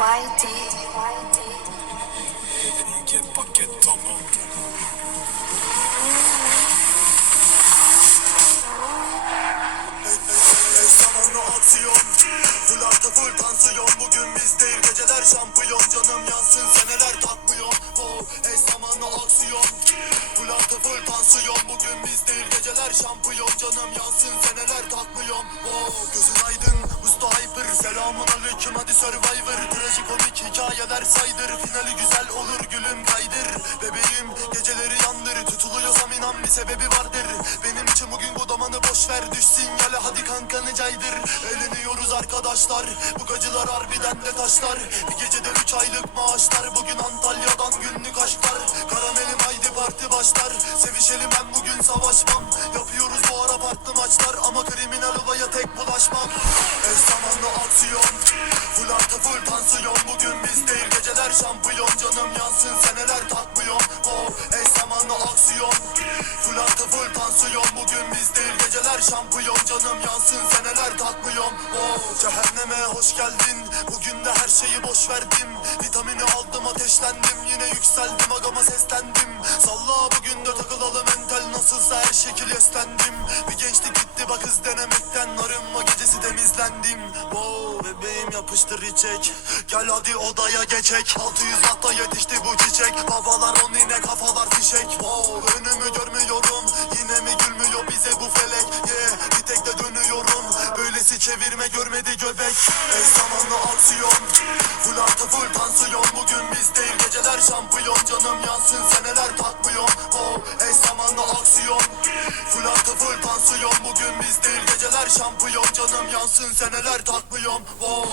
YD. Ege paket tamam. Zamanlı aksiyon Full artı full tansiyon Bugün biz değil geceler şampiyon Canım yansın seneler takmıyor Oh eş zamanlı aksiyon Full artı full tansiyon Bugün biz değil geceler şampiyon Canım yansın seneler takmıyorum Oh gözün aydın usta Selamun aleyküm hadi survivor. Trajikomik hikayeler saydır. Finali güzel olur gülüm kaydır. Bebeğim geceleri yandır. Tutuluyorsam inan bir sebebi vardır. Benim için bugün bu damanı boş ver. Düş sinyale hadi kankanı caydır. Eğleniyoruz arkadaşlar. Bu gacılar harbiden de taşlar. Bir gecede üç aylık maaşlar. Bugün Antalya'dan günlük aşklar. Karamelim haydi parti başlar. Sevişelim ben bugün savaşmam. Yapıyoruz bu farklı maçlar Ama kriminal olaya tek bulaşmam. Eş zamanlı aksiyon Full artı full tansiyon. Bugün biz değil geceler şampiyon. Canım yansın seneler takmıyorum. Oh eş zamanlı aksiyon Full artı full tansiyon. Bugün biz değil geceler şampiyon. Canım yansın seneler takmıyorum. Oh cehenneme hoş geldin. Bugün de her şeyi boş verdim. Vitamini aldım ateşlendim. Yine yükseldim agama seslendim Nasılsa her şekil eslendim. Bir gençlik gitti bak hız denemekten. Arınma gecesi temizlendim. Wow bebeğim yapıştır içek. Gel hadi odaya geçek. 600 watta yetişti bu çiçek. Babalar on yine kafalar fişek. Wow önümü görmüyorum. Yine mi gülmüyor bize bu felek? Yeah bir tek de dönüyorum. Böylesi çevirme görmedi göbek. Eş zamanlı aksiyon. Full artı full tansiyon Bugün biz değil geceler şampiyon. Canım yansın seneler şampiyon Canım yansın seneler takmıyorum. Oh